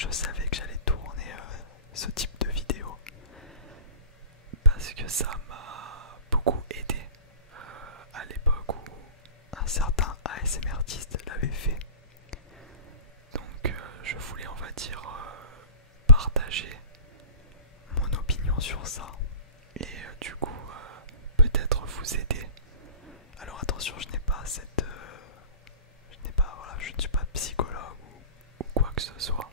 je savais que j'allais tourner ce type de vidéo parce que ça m'a beaucoup aidé à l'époque où un certain ASMR artiste l'avait fait. Donc je voulais, on va dire, partager mon opinion sur ça et du coup peut-être vous aider. Alors attention, je n'ai pas cette voilà, je ne suis pas psychologue ou quoi que ce soit,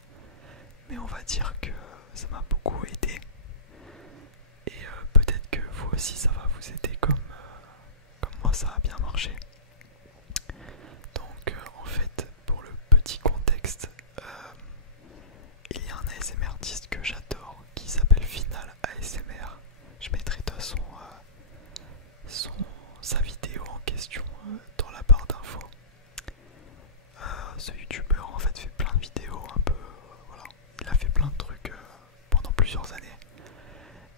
mais on va dire que ça m'a beaucoup aidé et peut-être que vous aussi ça va vous aider comme moi ça a bien marché. Donc en fait, pour le petit contexte, il y a un ASMR artiste que j'adore qui s'appelle Final ASMR. Je mettrai de toute façon sa vidéo en question dans la barre d'infos. Ce youtubeur en fait fait plein de vidéos un peu, voilà, il a fait plein de trucs pendant plusieurs années.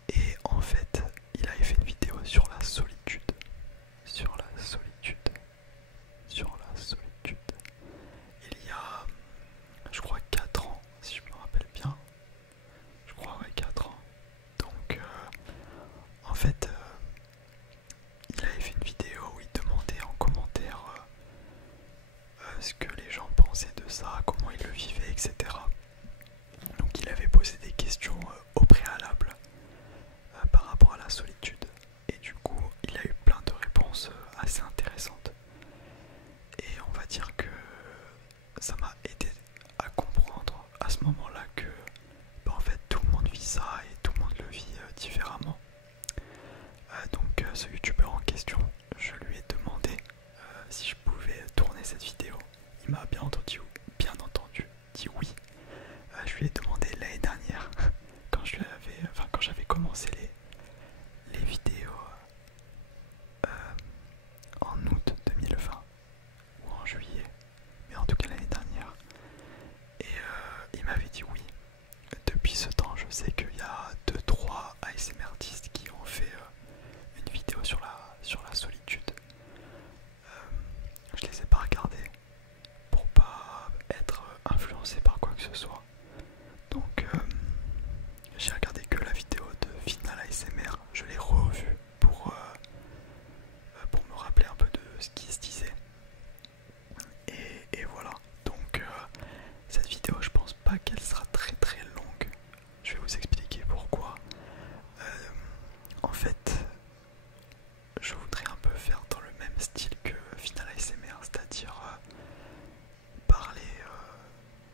Et en fait, il avait fait une vidéo sur la solitude. Sur la solitude. Sur la solitude. Il y a, je crois, 4 ans, si je me rappelle bien. Je crois, ouais, 4 ans. Donc, en fait, il avait fait une vidéo où il demandait en commentaire ce que les gens pensaient de ça, comment ils le vivaient, etc. Donc, il avait posé des questions au préalable par rapport à la solitude. Et du coup, il a eu plein de réponses assez intéressantes. Et on va dire que ça m'a aidé à comprendre à ce moment-là que en fait tout le monde vit ça et tout le monde le vit différemment. Donc ce youtubeur en question, je lui ai demandé si je pouvais tourner cette vidéo. Il m'a bien entendu dit oui. Je lui ai demandé l'année dernière quand j'avais commencé les vidéos en août 2020 ou en juillet, mais en tout cas l'année dernière. Et il m'avait dit oui. Depuis ce temps, je sais qu'il y a 2-3 ASMR artistes qui ont fait une vidéo sur la solitude. Je les ai pas regardés pour pas être influencé par quoi que ce soit. Donc j'ai regardé que la vidéo de Final ASMR. Je l'ai revue pour me rappeler un peu de ce qui se disait. Et voilà. Donc cette vidéo, je pense pas qu'elle sera très très longue. Je vais vous expliquer pourquoi. En fait, je voudrais un peu faire dans le même style que Final ASMR, c'est-à-dire parler.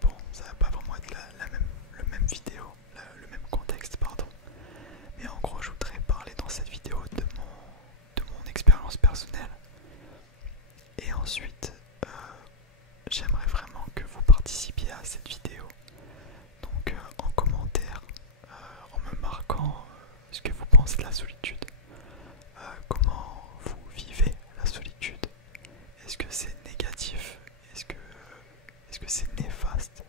Bon, ça va pas vraiment être le même vidéo, le même contexte, pardon. Mais en gros, je voudrais parler dans cette vidéo de mon expérience personnelle. Et ensuite, j'aimerais vraiment que vous participiez à cette vidéo. Donc en commentaire, en me marquant ce que vous pensez de la solitude, comment vous vivez la solitude, est-ce que c'est négatif, est-ce que c'est néfaste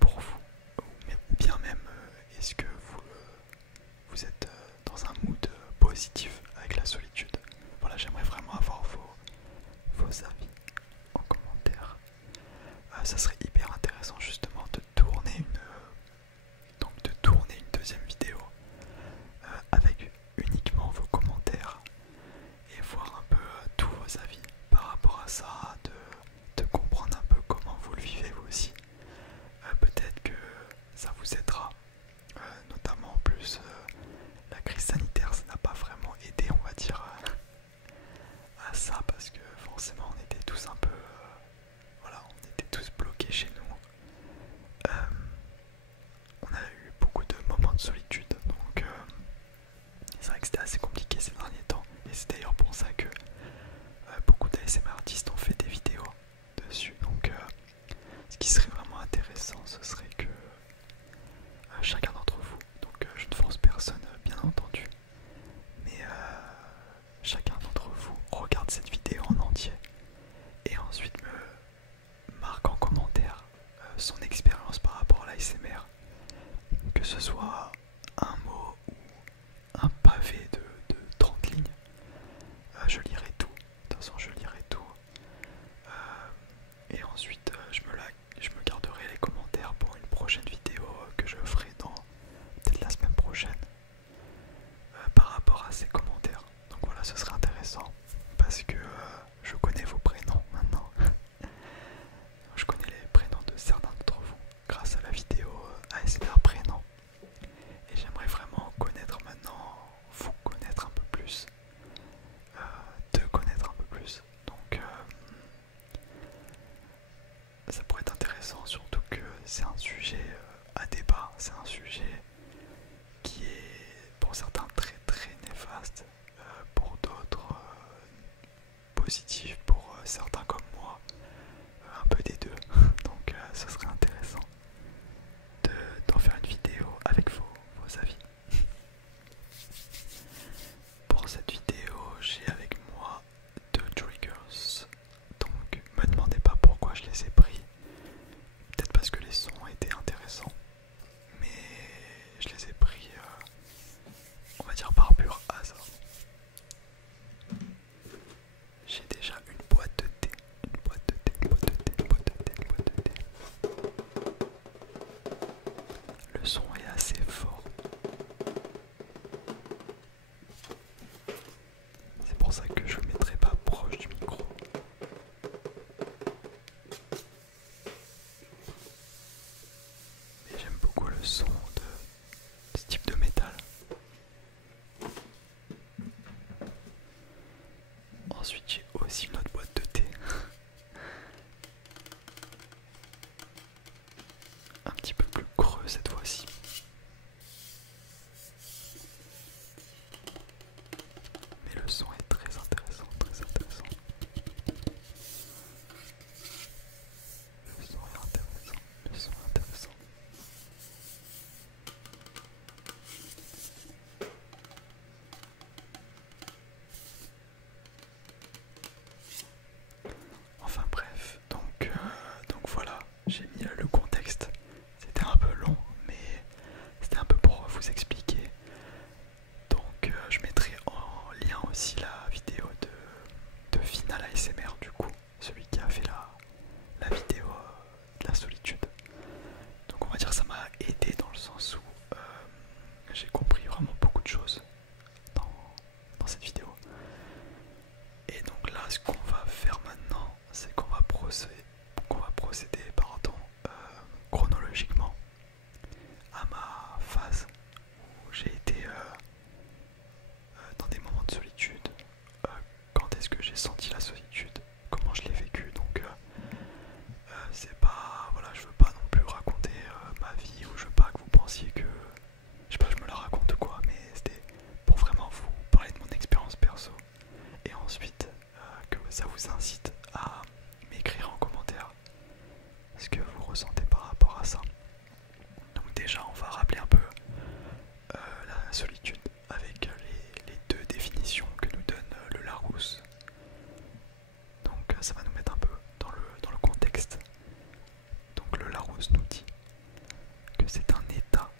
pour vous, ou bien même est-ce que vous êtes dans un mood positif avec la solitude. Voilà, j'aimerais vraiment avoir vos avis en commentaire. Ça serait hyper intéressant justement de tourner une deuxième vidéo avec uniquement vos commentaires et voir un peu tous vos avis par rapport à ça, de comprendre un peu comment vous le vivez vous aussi. Peut-être que ça vous aidera, notamment en plus la crise sanitaire, ça n'a pas vraiment aidé, on va dire, à ça, parce que forcément on était tous un peu voilà, on était tous bloqués chez nous. On a eu beaucoup de moments de solitude, donc c'est vrai que c'était assez compliqué ces derniers temps. Et c'est d'ailleurs pour ça que beaucoup d'ASMR artistes ont fait des vidéos dessus. Donc ce qui serait vraiment intéressant, ce serait que chacun d'entre vous, donc je ne force personne bien entendu, mais chacun d'entre vous regarde cette vidéo en entier et ensuite me marque en commentaire son expérience par rapport à l'ASMR, que ce soit un mot ou un pavé de 30 lignes. Je lirai tout, de toute façon je lirai tout. je connais vos prénoms maintenant. Je connais les prénoms de certains d'entre vous grâce à la vidéo ASMR prénom. Et j'aimerais vraiment connaître maintenant, vous connaître un peu plus, te connaître un peu plus. Donc ça pourrait être intéressant, surtout que c'est un sujet à débat, c'est un sujet qui est pour certains très très néfaste, pour d'autres positif, pour certains comme moi, un peu des deux. Donc ce serait intéressant d'en faire une vidéo avec vos avis. Pour cette vidéo, j'ai avec moi deux triggers. Donc me demandez pas pourquoi je les ai pris. Peut-être parce que les sons étaient intéressants. Mais je les ai pris, on va dire par pur hasard. J'ai déjà une boîte de thé, une boîte de thé, une boîte de thé, une boîte de thé, une boîte de thé. Le son est assez fort. C'est pour ça que je ne le mettrai pas proche du micro. Mais j'aime beaucoup le son de ce type de métal. Ensuite j'ai aussi une autre boîte de thé. Un petit peu plus creux cette fois-ci. Mais le son est très intéressant, très intéressant. Le son est intéressant, le son est intéressant. Enfin bref, donc voilà, j'ai mis le contexte. C'était un peu long, mais c'était un peu pour vous expliquer. Donc je mettrai en lien aussi la vidéo de Final ASMR du coup, celui qui a fait la vidéo de la solitude. Donc on va dire que ça m'a aidé dans le sens où j'ai compris vraiment beaucoup de choses dans cette vidéo. Et donc là ce qu'on va faire maintenant, c'est qu'on va procéder chronologiquement à ma phase où j'ai été dans des moments de solitude, quand est-ce que j'ai senti la solitude, comment je l'ai vécu. Donc c'est pas, voilà, je veux pas non plus raconter ma vie, ou je veux pas que vous pensiez que, je sais pas, je me la raconte ou quoi, mais c'était pour vraiment vous parler de mon expérience perso, et ensuite que ça vous incite à m'écrire en commentaire ce que vous ressentez par rapport à ça. Donc déjà on va rappeler un peu la solitude avec les deux définitions que nous donne le Larousse. Donc ça va nous mettre un peu dans le contexte. Donc le Larousse nous dit que c'est un état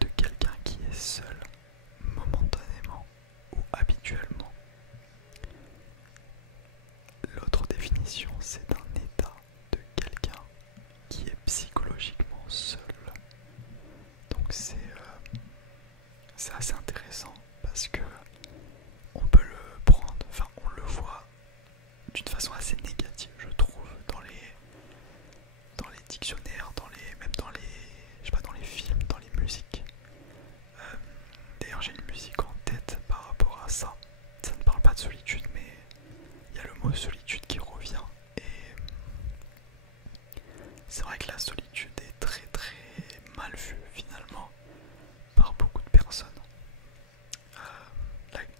de quelqu'un qui est seul, momentanément ou habituellement. L'autre définition, c'est un état de quelqu'un qui est psychologiquement seul. Donc c'est assez intéressant parce que on peut le prendre, enfin on le voit d'une façon assez négative, je trouve, dans les dictionnaires, même dans les, je sais pas, dans les films, dans les musiques. D'ailleurs j'ai une musique en tête par rapport à ça. Ça ne parle pas de solitude, mais il y a le mot solitude qui revient. Et c'est vrai que la solitude est très très mal vue finalement par beaucoup de personnes.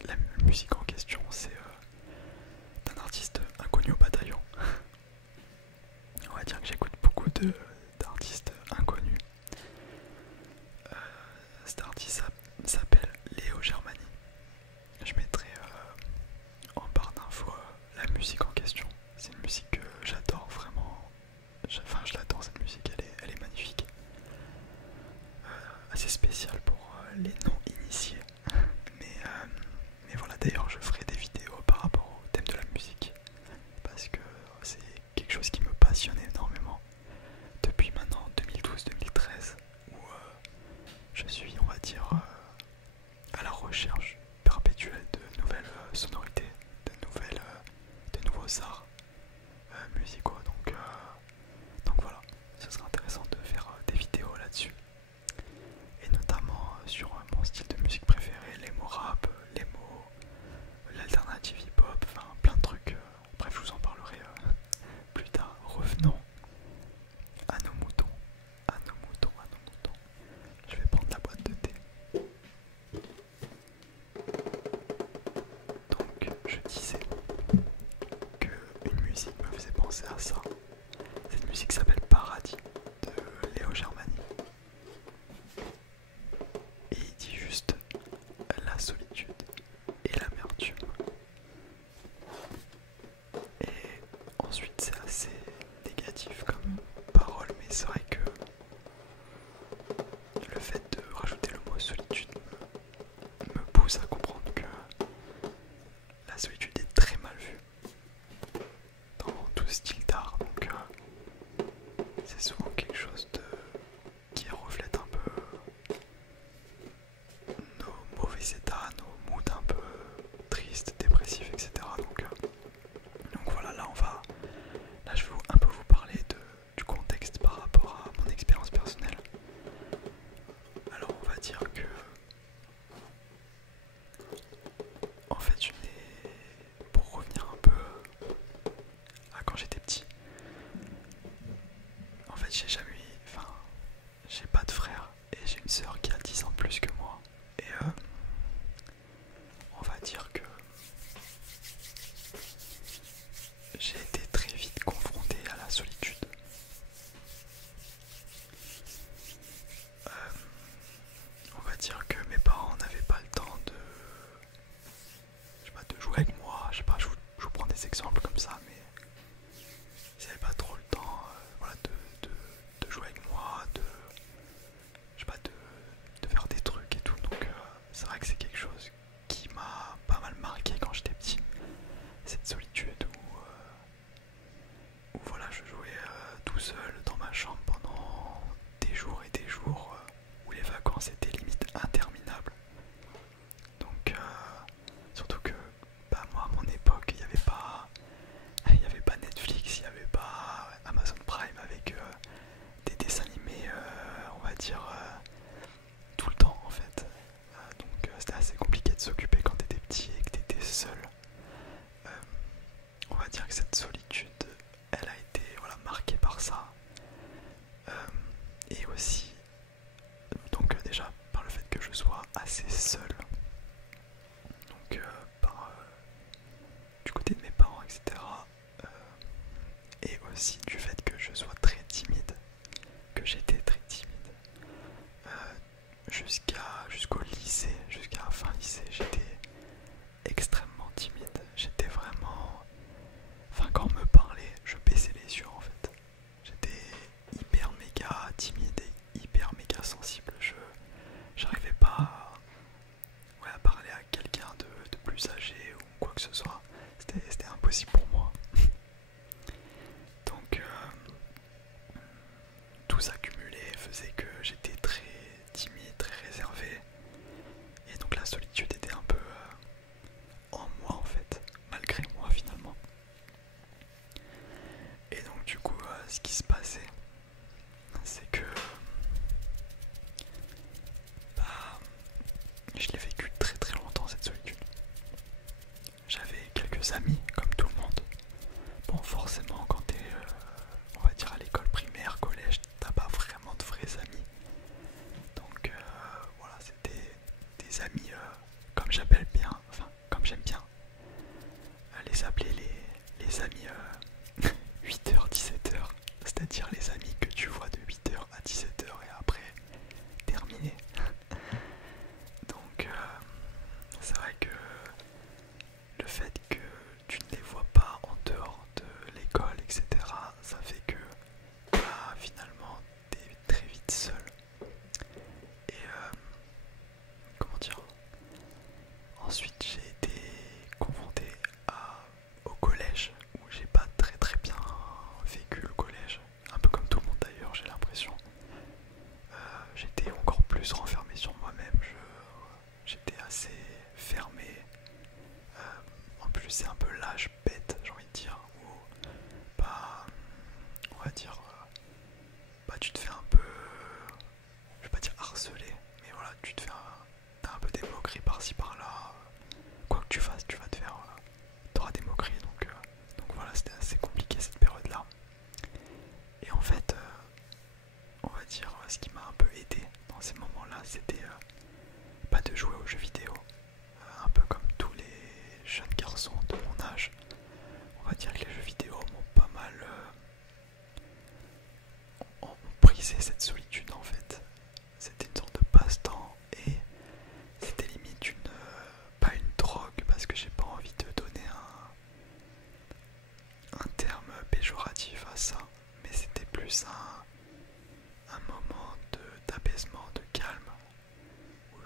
La musique en question, c'est d'un artiste inconnu au bataillon. On va dire que j'écoute beaucoup d'artistes inconnus. Cet artiste s'appelle Léo Germani. Je mettrai en barre d'infos la musique en question. beaux-arts musicaux. Donc voilà, ce sera intéressant de faire des vidéos là-dessus. Et notamment sur mon style de musique préféré, les mots rap, les mots, l'alternative hip-hop, enfin plein de trucs. Bref, je vous en parlerai plus tard. Revenons à nos moutons, à nos moutons, à nos moutons. Je vais prendre la boîte de thé. Donc, je disais qu'une musique me faisait penser à ça. Cette musique s'appelle Paradis de Léo Germani. Et il dit juste la solitude et l'amertume. Et ensuite c'est assez négatif comme parole, mais c'est vrai que le fait de rajouter le mot solitude me pousse à comprendre que la solitude est très mal vue dans tout style d'art. Donc c'est souvent quelque chose qui reflète un peu nos mauvais états, nos moods un peu tristes, dépressifs, etc. Donc voilà, là je vais un peu vous parler du contexte par rapport à mon expérience personnelle. Alors on va dire que en fait pour revenir un peu à quand j'étais petit, en fait j'ai pas de frère et j'ai une sœur qui a 10 ans de plus que moi. Et on va dire que j'ai été très vite confronté à la solitude. On va dire que mes parents n'avaient pas le temps de jouer avec moi. Je sais pas, je vous prends des exemples comme ça, mais ils n'avaient pas trop le temps voilà, de jouer avec moi, je sais pas, de faire des trucs et tout. Donc c'est vrai que c'est quelque chose qui m'a pas mal marqué quand j'étais petit. Cette solitude où voilà, je jouais tout seul dans ma chambre pendant des jours et des jours, où les vacances étaient limite interminables. Donc surtout que moi à mon époque il n'y avait pas Netflix, il n'y avait pas Amazon Prime avec des dessins animés on va dire tout le temps en fait. Donc c'était assez compliqué de s'occuper quand t'étais petit et que t'étais seul. On va dire que cette solitude elle a été marquée par ça. Et aussi donc déjà par le fait que je sois assez seul. Donc du côté de mes parents, etc. Et aussi du fait que je sois très timide, que j'étais très timide. Jusqu'au lycée, jusqu'à la fin lycée, j'étais extrêmement timide. J'étais vraiment... quand on me parlait, je baissais les yeux en fait. J'étais hyper méga timide et hyper méga sensible. J'arrivais pas à parler à quelqu'un de plus âgé ou quoi que ce soit. C'était impossible pour moi. Donc tout ça cumulé faisait que j'étais très timide, très réservé. Et donc la solitude était un peu en moi en fait, malgré moi finalement. Et donc du coup ce qui se passait, c'est que je l'ai vécu très très longtemps cette solitude. J'avais quelques amis comme tout le monde. Bon forcément quand t'es on va dire à l'école primaire, collège, t'as pas vraiment de vrais amis. Donc voilà, c'était des amis comme j'aime bien les appeler les amis 8h 17h, c'est-à-dire les amis que tu vois de 8h à 17h et après terminé. Donc c'est vrai que le fait que tu ne les vois pas en dehors de l'école, etc., ça fait que finalement t'es très vite seul. Et comment dire, ensuite j'ai été confronté au collège où j'ai pas très bien vécu le collège, un peu à ça, mais c'était plus un moment d'apaisement, de calme, où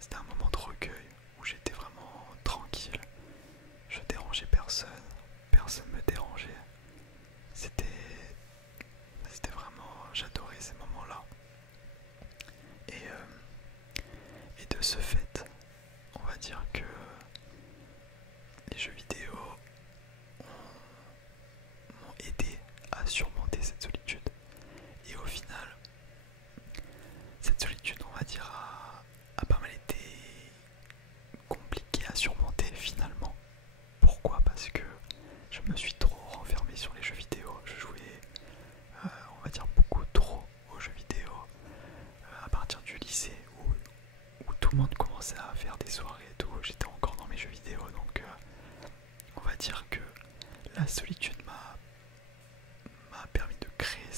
c'était un moment de recueil, où j'étais vraiment tranquille, je dérangeais personne, personne me dérangeait. C'était vraiment, j'adorais ces moments-là. Et de ce fait, on va dire que les jeux vidéo m'ont aidé à surmonter cette solitude. Et au final, cette solitude, on va dire, a pas mal été compliquée à surmonter finalement. Pourquoi? Parce que je me suis trop renfermé sur les jeux vidéo. Je jouais, on va dire, beaucoup trop aux jeux vidéo à partir du lycée où tout le monde commençait à faire des soirées et tout. J'étais encore dans mes jeux vidéo, donc on va dire que la solitude m'a permis de créer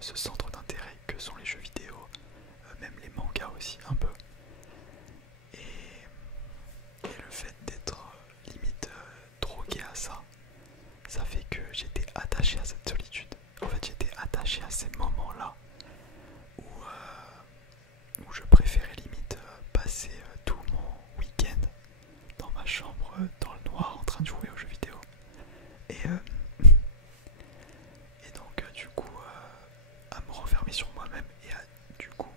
ce centre d'intérêt que sont les jeux vidéo, même les mangas aussi un peu. Et le fait d'être limite drogué à ça, ça fait que j'étais attaché à cette solitude. En fait, j'étais attaché à ces moments-là où je préférais limite passer tout mon week-end dans ma chambre, dans le noir, en train de jouer aux jeux vidéo. Et donc, du coup, à me renfermer sur moi-même et à, du coup,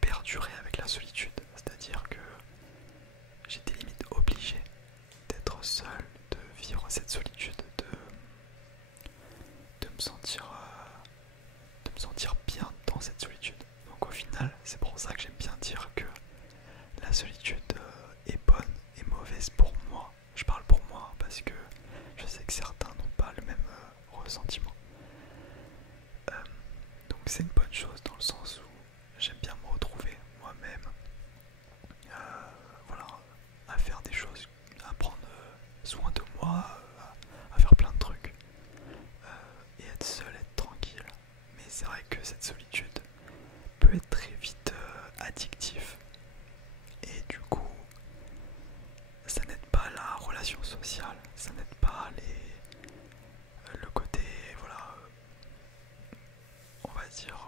perdurer avec la solitude. C'est-à-dire que j'étais limite obligé d'être seul, de vivre cette solitude, de me sentir bien dans cette solitude. Donc au final, c'est pour ça que j'aime bien dire que la solitude est bonne et mauvaise pour moi. Je parle pour moi parce que je sais que certains n'ont pas le même ressentiment. Donc c'est une bonne chose dans le sens où j'aime bien me retrouver moi-même, voilà, à faire des choses, à prendre soin de moi, à faire plein de trucs, et être seul, être tranquille. Mais c'est vrai que cette solitude peut être très vite addictif, et du coup ça n'aide pas la relation sociale, ça n'aide pas le côté, voilà, on va dire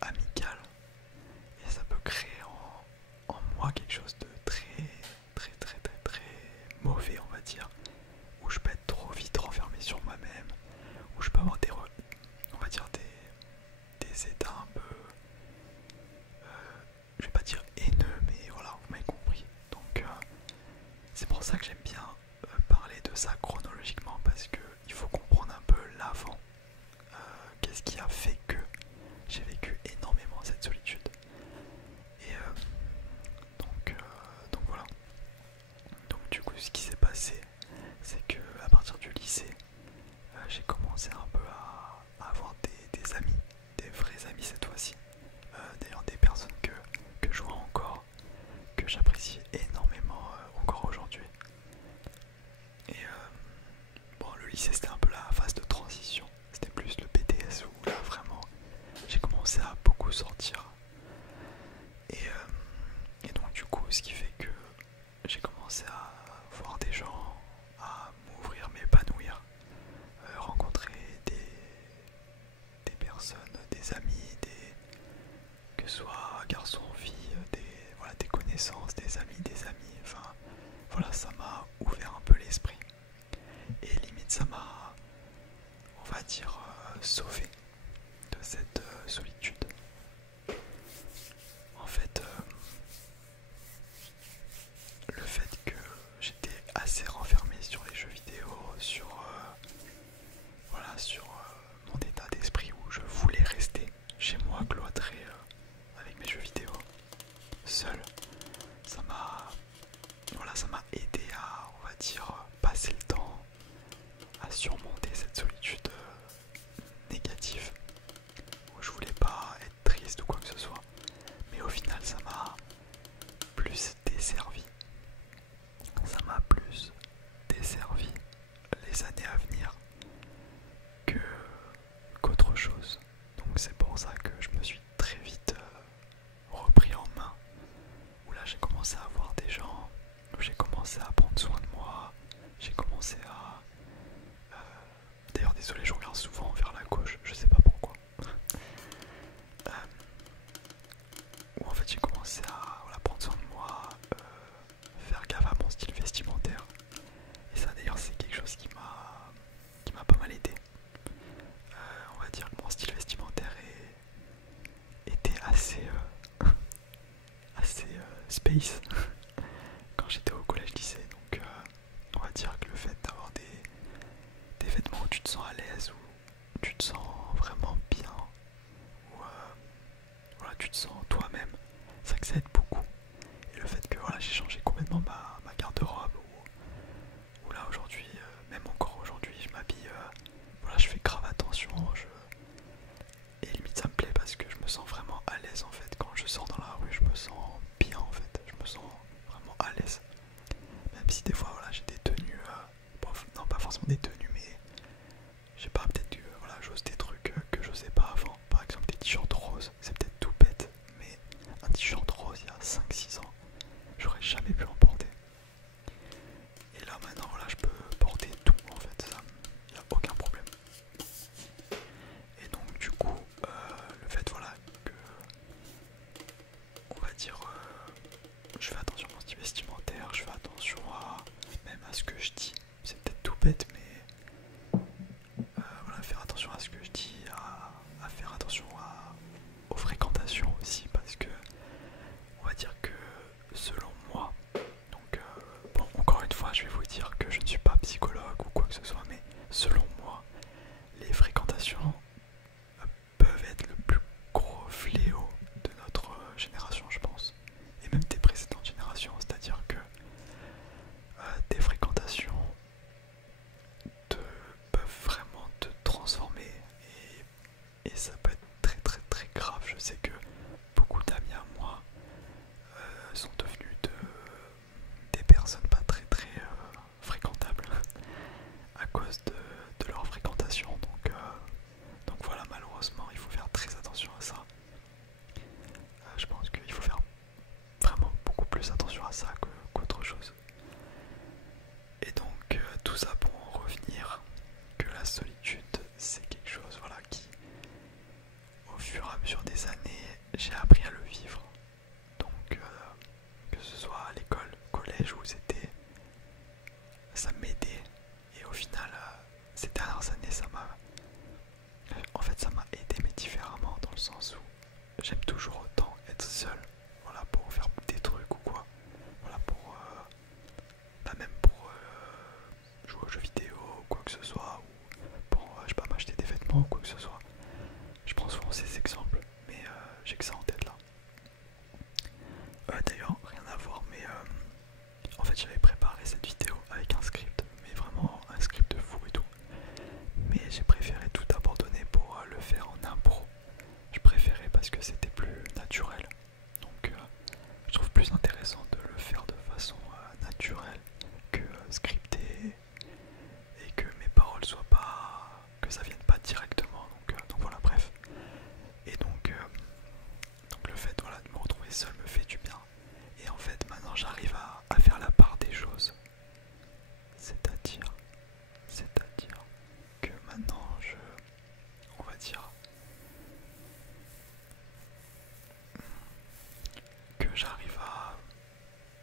amical, et ça peut créer en moi quelque chose de très mauvais, on va dire, où je peux être trop vite renfermé sur moi-même, où je peux avoir on va dire des états un peu, je vais pas dire haineux, mais voilà, vous m'avez compris. Donc c'est pour ça que j'aime bien parler de ça chronologiquement, parce que il faut comprendre un peu l'avant. Qu'est-ce qui a fait que j'ai vécu énormément cette solitude. Et donc voilà. Donc du coup, ce qui s'est passé, c'est que à partir du lycée, j'ai commencé un peu à avoir des amis, des vrais amis cette fois-ci. D'ailleurs des personnes que je vois encore, que j'apprécie énormément encore aujourd'hui. Et bon, le lycée c'était un peu la phase de transition, c'était plus le BTS où là vraiment j'ai commencé à beaucoup sortir. Et donc du coup, ce qui fait que j'ai commencé à voir des gens, à m'ouvrir, m'épanouir, rencontrer des personnes, des amis, que ce soit garçons, filles, voilà, des connaissances, des amis, space quand j'étais au collège-lycée. Donc on va dire que le fait d'avoir des vêtements où tu te sens à l'aise, où tu te sens vraiment bien, où voilà, tu te sens toi-même, ça que ça aide beaucoup. Et le fait que voilà, j'ai changé complètement ma garde-robe, où là aujourd'hui, même encore aujourd'hui, je m'habille, voilà, je fais grave attention, et limite ça me plaît parce que je me sens vraiment à l'aise en fait. Quand je sors dans la rue, je me sens bien en fait, je me sens vraiment à l'aise. Même si des fois voilà, j'ai des tenues, bon, non pas forcément des tenues, mais je sais pas, peut-être que voilà, j'ose des trucs que j'osais pas avant. Par exemple des t-shirts roses, c'est peut-être tout bête, mais un t-shirt rose il y a 5-6 ans, j'aurais jamais pu en porter. Et là maintenant voilà, je peux porter tout en fait, ça, y a aucun problème. Et donc du coup, le fait voilà que, on va dire, je fais attention à mon style vestimentaire, je fais attention même à ce que je dis. C'est peut-être tout bête, mais voilà, faire attention à ce que je dis, à faire attention aux fréquentations aussi, parce que on va dire que selon moi, donc bon, encore une fois, je vais vous dire que je ne suis pas psychologue ou quoi que ce soit, mais selon moi, les fréquentations peuvent être le plus gros fléau de notre génération, je pense, et même des précédentes générations. C'est-à-dire que des fréquentations peuvent vraiment te transformer, et ça peut être très très très grave. Je sais que beaucoup d'amis à moi sont devenus des personnes pas très très fréquentables à cause de leur fréquentation. Donc voilà, malheureusement, il faut faire très attention à ça. Je pense qu'il faut faire vraiment beaucoup plus attention à ça qu'autre chose. Et donc tout ça pour en revenir que la solitude, c'est quelque chose voilà, qui, au fur et à mesure des années, j'ai appris à le vivre. Donc que ce soit à l'école, collège, où ça m'aidait. Et au final, ces dernières années, ça m'a aidé, mais différemment, dans le sens où j'aime toujours autant être seul, voilà, pour faire des trucs ou quoi, voilà, pour même pour jouer aux jeux vidéo ou quoi que ce soit, ou pour je sais pas, m'acheter des vêtements ou quoi que ce soit. Je prends souvent ces exemples, mais j'ai que ça en tête là. D'ailleurs, rien à voir, mais en fait j'avais préparé cette vidéo avec un script, mais vraiment un script de fou et tout. Mais j'ai préféré tout abandonner pour le faire en impro. Je préférais parce que c'était plus naturel. Donc je trouve plus intéressant de le faire de façon naturelle que scripté, et que mes paroles soient pas, que ça vienne pas directement. Donc voilà, bref. Et donc le fait voilà, de me retrouver seul me fait du bien. Et en fait maintenant j'arrive à faire la part des choses. C'est-à-dire que maintenant on va dire que j'arrive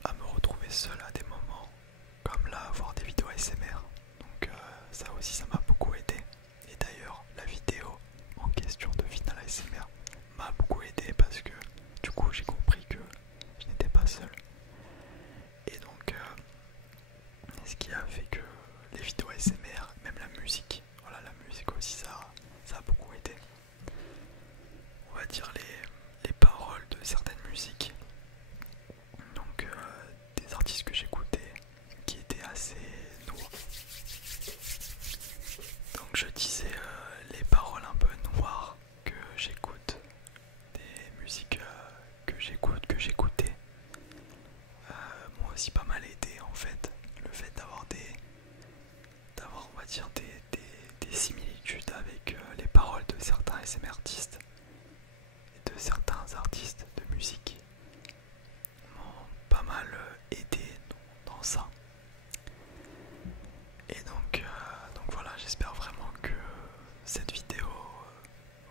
à me retrouver seul à des moments, comme là voir des vidéos ASMR. Donc ça aussi ça m'a beaucoup aidé. Et d'ailleurs la vidéo en question de Final ASMR m'a beaucoup aidé parce que du coup j'ai compris que je n'étais pas seul. Et donc ce qui a fait que les vidéos ASMR, même la musique, voilà, la musique aussi ça a beaucoup aidé. On va dire les paroles de certaines musiques, donc des artistes que j'écoutais qui étaient assez noirs. Donc je disais les paroles un peu noires que j'écoute, des musiques que j'écoutais, m'ont aussi pas mal aidé en fait. Le fait d'avoir on va dire des similitudes avec les paroles de certains SM artistes et de certains artistes de musique m'ont pas mal aidé dans ça. Et donc voilà, j'espère vraiment que cette vidéo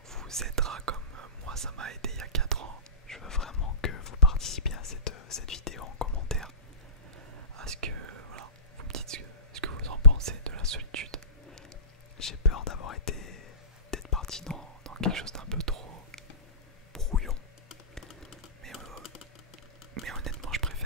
vous aidera comme moi ça m'a aidé il y a 4 ans. Je veux vraiment que vous participiez à cette vidéo en commentaire, à ce que voilà, vous me dites ce que vous en pensez de la solitude. J'ai peur d'être parti dans quelque chose d'un peu trop brouillon, mais honnêtement je préfère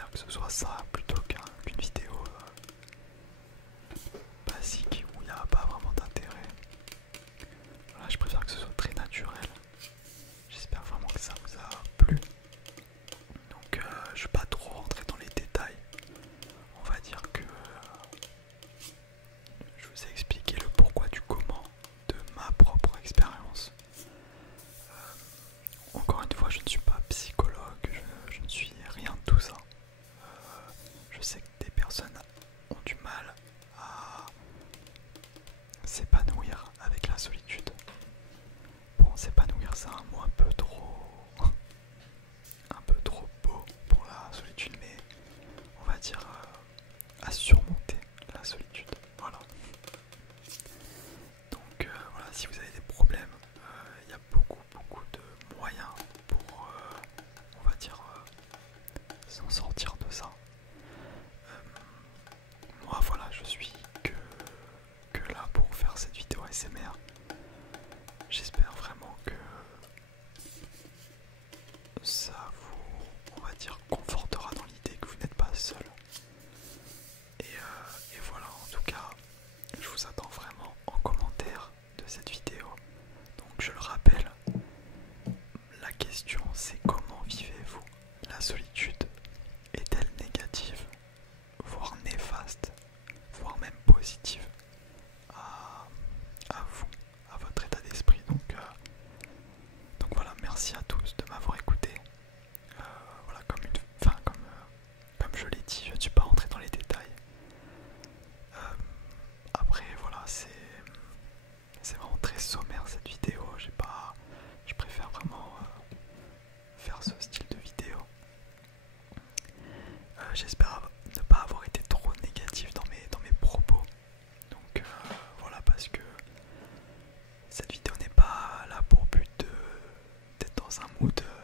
ou de